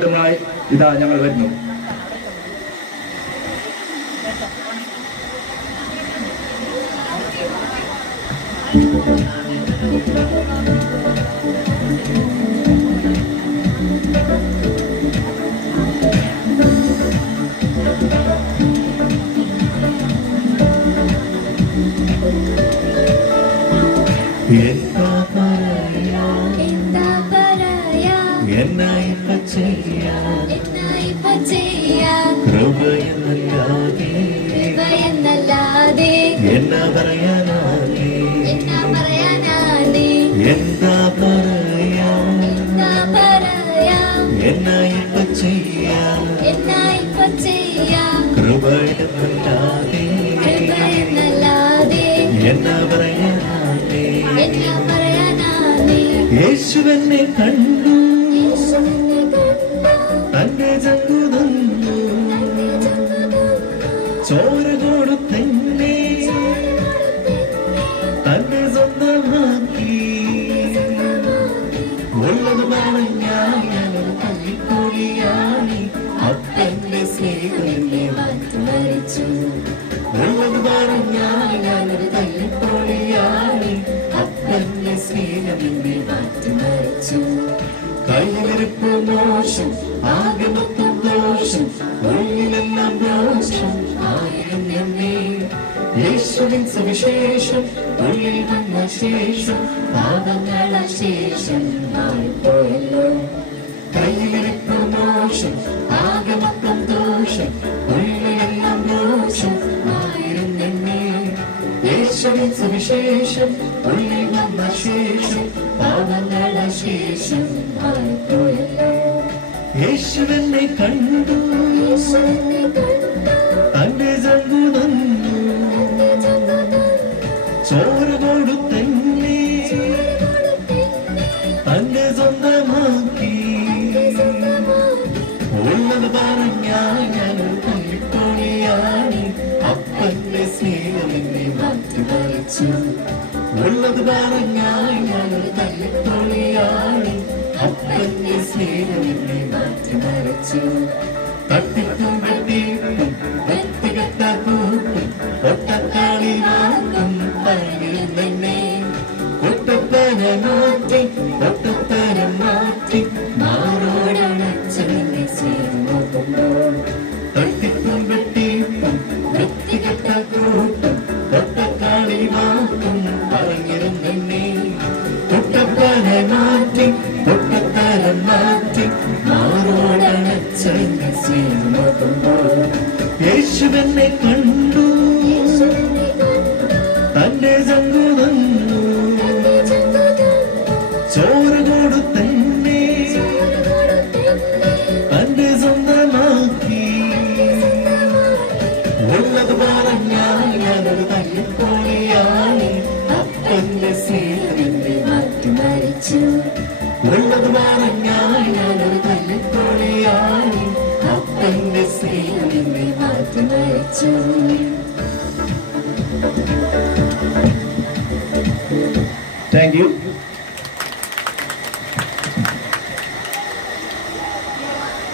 ഇതാ ഞങ്ങൾ വരുന്നു. കൃപയെന്നല്ലാതെ എന്നാ പറയാനാലേ എന്താ പറയാ എന്നാ ഇപ്പ ചെയ്യാം കൃപയെന്നല്ലാതെ എന്നാ പറയാനാലേ യേശുവെന്നെ കണ്ടു തന്റെ ജന്മു തന്നു ചോര കൊടുത്തെന്നെ തന്നെ സ്വന്തമാക്കി ഉള്ളത് പറഞ്ഞാൽ തല്ലിപ്പൊളിയായി അപ്പന്റെ സ്നേഹമെന്നെ മാറ്റിമറിച്ചു ഉള്ളത് പറഞ്ഞാൽ തല്ലിപ്പൊളിയായി അപ്പന്റെ സ്നേഹമെന്നെ മാറ്റിമറിച്ചു കയ്യിലിരിപ്പ് മോശം ആകെ മൊത്തം ദോഷം ഉള്ളിലെല്ലാം ദോഷം ആയിരം എന്നെ യേശുവിൻ സുവിശേഷം ഉള്ളിൽ വന്ന ശേഷം പാപങ്ങള ശേഷം മാറിപ്പോയല്ലോ കയ്യിലിരിപ്പ് മോശം ആകെ മൊത്തം ദോഷം ഉള്ളിലെല്ലാം ദോഷം ആയിരം എന്നെ യേശുവിൻ സുവിശേഷം ഉള്ളിൽ വന്ന ശേഷം പാപങ്ങള ശേഷം മാറിപ്പോയല്ലോ യേശുവെന്നെ കണ്ടു തന്റെ ജന്മു തന്നു ചോര കൊടുത്തെന്നെ തന്നെ സ്വന്തമാക്കി ഉള്ളത് പറഞ്ഞാൽ ഞാനൊരു തല്ലിപ്പൊളിയായി അപ്പന്റെ സ്നേഹമെന്നെ മാറ്റിമറിച്ചു ഉള്ളത് പറഞ്ഞാൽ ഞാനൊരു തല്ലിപ്പൊളിയായി അപ്പന്റെ സ്നേഹമെന്നെ മാറ്റിമറിച്ചു തട്ടിപ്പും വെട്ടിപ്പും വ്യക്തിഗത കൂട്ടും ഒട്ടക്കാളി വാക്കും പറഞ്ഞിരുന്നെന്നെ കുട്ടപ്പന മാറ്റി ഒട്ടത്തരം മാറ്റി മാറോടണച്ചെന്നെ സ്നേഹം നോക്കുമ്പോൾ തട്ടിപ്പും വെട്ടിപ്പും വ്യക്തിഗത കൂട്ടും ഒട്ടക്കാളി വാക്കും പറഞ്ഞിരുന്നെന്നെ കുട്ടപ്പന മാറ്റി ഒട്ടത്തരം മാറ്റി മാറോടണച്ചെന്നെ സ്നേഹം നോക്കുമ്പോൾ യേശുവെന്നെ കണ്ടു തന്റെ ജന്മു തന്നു ചോര കൊടുത്തെന്നെ തന്റെ സ്വന്തമാക്കി ഉള്ളത് പറഞ്ഞാൽ ഞാനൊരു തല്ലിപ്പൊളിയായി അപ്പന്റെ സ്നേഹമെന്നെ മാറ്റിമറിച്ചു ഉള്ളത് പറഞ്ഞാൽ ഞാനൊരു തല്ലിപ്പൊളിയായി അപ്പന്റെ സ്നേഹമെന്നെ മാറ്റിമറിച്ചു. Thank you.